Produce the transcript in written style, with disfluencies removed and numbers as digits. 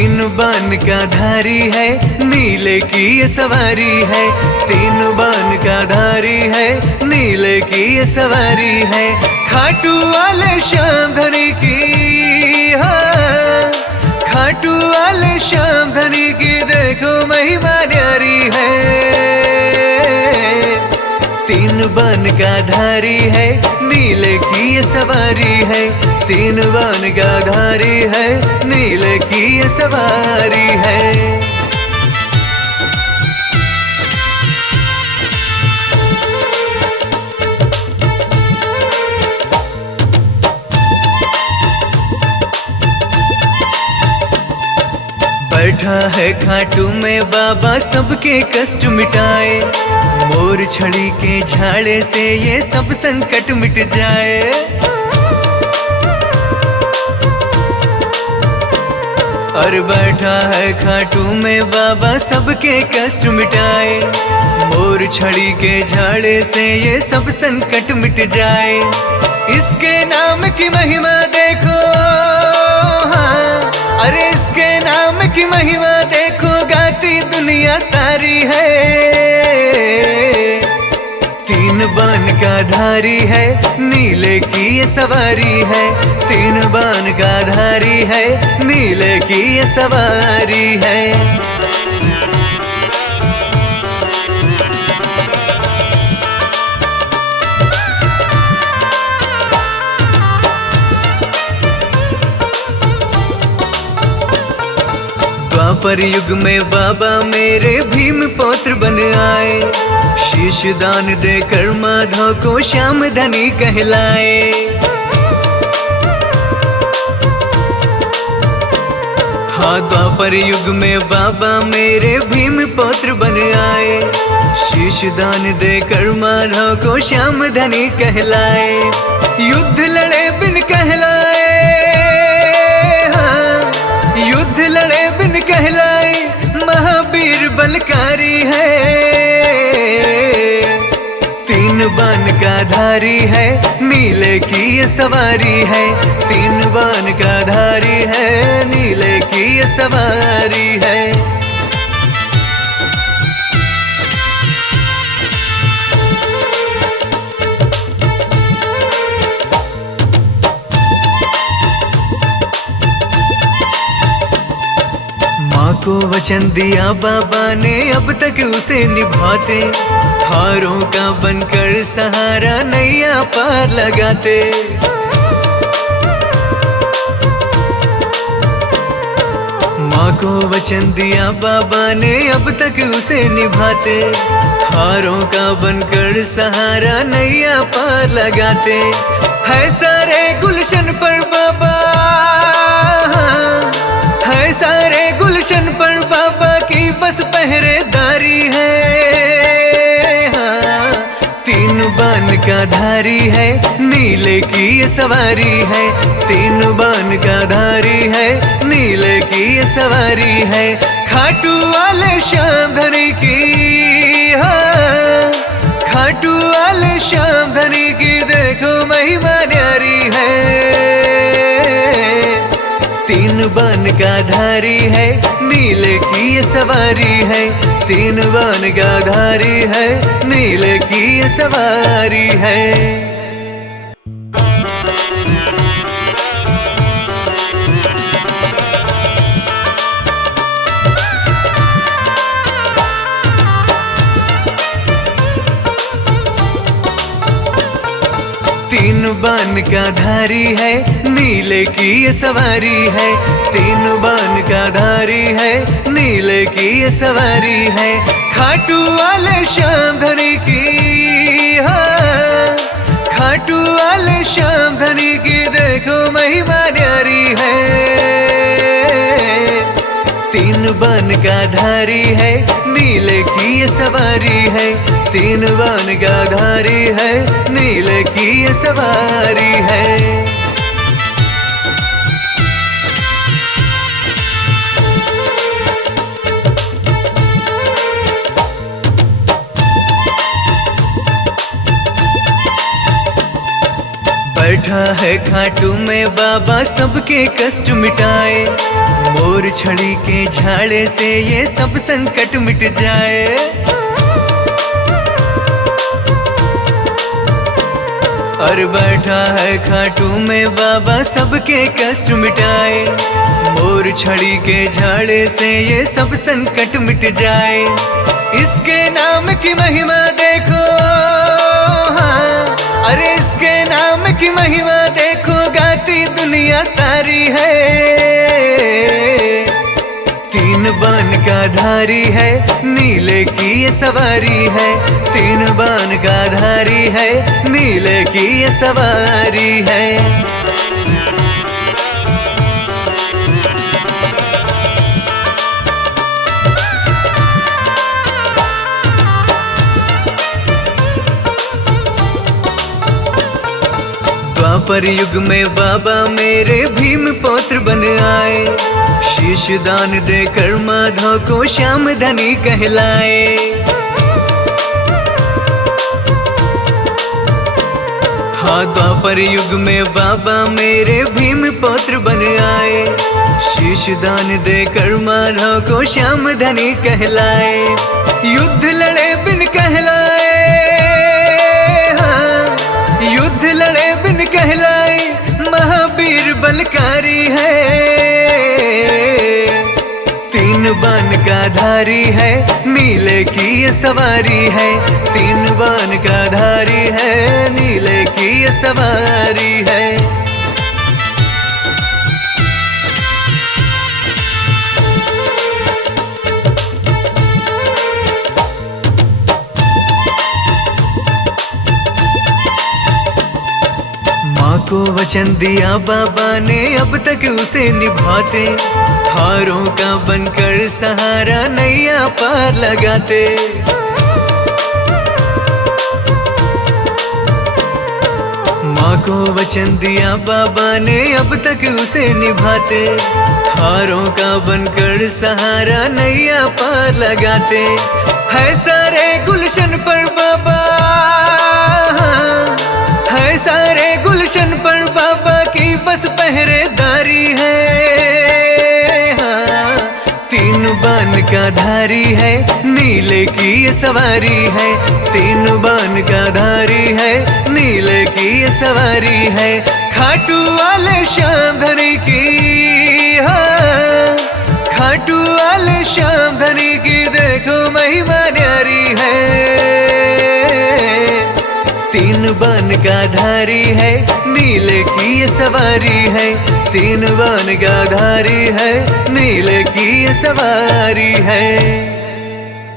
तीन बान का धारी है, नीले की ये सवारी है। तीन बान का धारी है, नीले की ये सवारी है। खाटू वाले श्याम धनी की, हाँ खाटू वाले श्याम धनी की देखो महिमा न्यारी है। तीन बान का धारी है, नीले की ये सवारी है। तीन बान का धारी है, नीले की ये सवारी है। बैठा है खाटू में बाबा सबके कष्ट मिटाए। मोर छड़ी के झाड़े से ये सब संकट मिट जाए। और बैठा है खाटू में बाबा सबके कष्ट मिटाए। मोर छड़ी के झाड़े से ये सब संकट मिट जाए। इसके नाम की महिमा देखो, हाँ अरे इसके नाम की महिमा देखो गाती दुनिया सारी है। तीन बान का धारी है, नीले की ये सवारी है। तीन बान का धारी है, नीले की ये सवारी है। द्वापर युग में बाबा मेरे भीम पौत्र बन आए। शीश दान देकर माधव को श्याम धनी कहलाए। हाँ द्वापर युग में बाबा मेरे भीम पौत्र बन आए। शीश दान देकर माधव को श्याम धनी कहलाए। युद्ध लड़े बिन कहलाए, हाँ युद्ध लड़े बिन कहलाए। महावीर बलकारी है। तीन बान का धारी है, नीले की ये सवारी है। तीन बान का धारी है, नीले की ये सवारी है। माँ को वचन दिया बाबा ने अब तक उसे निभाते। हारों का बनकर सहारा नैया पार लगाते। माँ को वचन दिया बाबा ने अब तक उसे निभाते। हारों का बनकर सहारा नैया पार लगाते। है सारे गुलशन पर बाबा, है सारे गुलशन पर बाबा की बस पहरेदारी है। हाँ तीन बान का धारी है, नीले की ये सवारी है। तीन बान का धारी है, नीले की ये सवारी है। खाटू वाले श्याम धनी की, हाँ खाटू वाले श्याम धनी की देखो महिमा न्यारी है। तीन बान का धारी है, नीले की ये सवारी है। तीन बान का धारी है, नीले की ये सवारी है। तीन बान का धारी है, नीले की ये सवारी है। तीन बान का धारी है, नीले की ये सवारी है। खाटू वाले श्याम धनी की, हाँ खाटू वाले श्याम धनी की देखो महिमा न्यारी है। तीन बान का धारी है, नीले की ये सवारी है। तीन बान का धारी है, नीले की ये सवारी है। बैठा है खाटू में बाबा सबके कष्ट मिटाए। मोर मोर छड़ी के झाड़े से ये सब संकट मिट जाए। और बैठा है खाटू में बाबा सबके कष्ट मिटाए। मोर छड़ी के झाड़े से ये सब संकट मिट जाए। इसके नाम की महिमा देखो, हाँ, अरे इसके नाम की महिमा देखो, गाती दुनिया सारी है। तीन बान का धारी है, नीले की ये सवारी है। तीन बान का धारी है, नीले की ये सवारी है। द्वापर युग में बाबा मेरे भीम पौत्र बन आए। शीश दान देकर माधव को श्याम धनी कहलाए। हाँ, द्वापर युग में बाबा मेरे भीम पौत्र बन आए। शीश दान देकर माधव को श्याम धनी कहलाए। युद्ध लड़े बिन कहलाए, युद्ध लड़े बिन कहलाए, महावीर बलकारी है। तीन बान का धारी है, नीले की ये सवारी है। तीन बान का धारी है, नीले की ये सवारी है। माँ को वचन दिया बाबा ने, अब तक उसे निभाते। हारों का बनकर सहारा नैया पार लगाते। माँ को वचन दिया बाबा ने, अब तक उसे निभाते। हारों का बनकर सहारा नैया पार लगाते। है सारे गुलशन पर बाबा, है सारे गुलशन पर बाबा की बस पहरेदारी है। हाँ, तीन बान का धारी है, नीले की ये सवारी है। तीन बान का धारी है, नीले की ये सवारी है। खाटू वाले श्याम धनी की, हाँ, खाटू वाले श्याम धनी की देखो महिमा न्यारी है। तीन बान का धारी है, नीले की ये सवारी है। तीन बान का धारी है, नीले की ये सवारी है।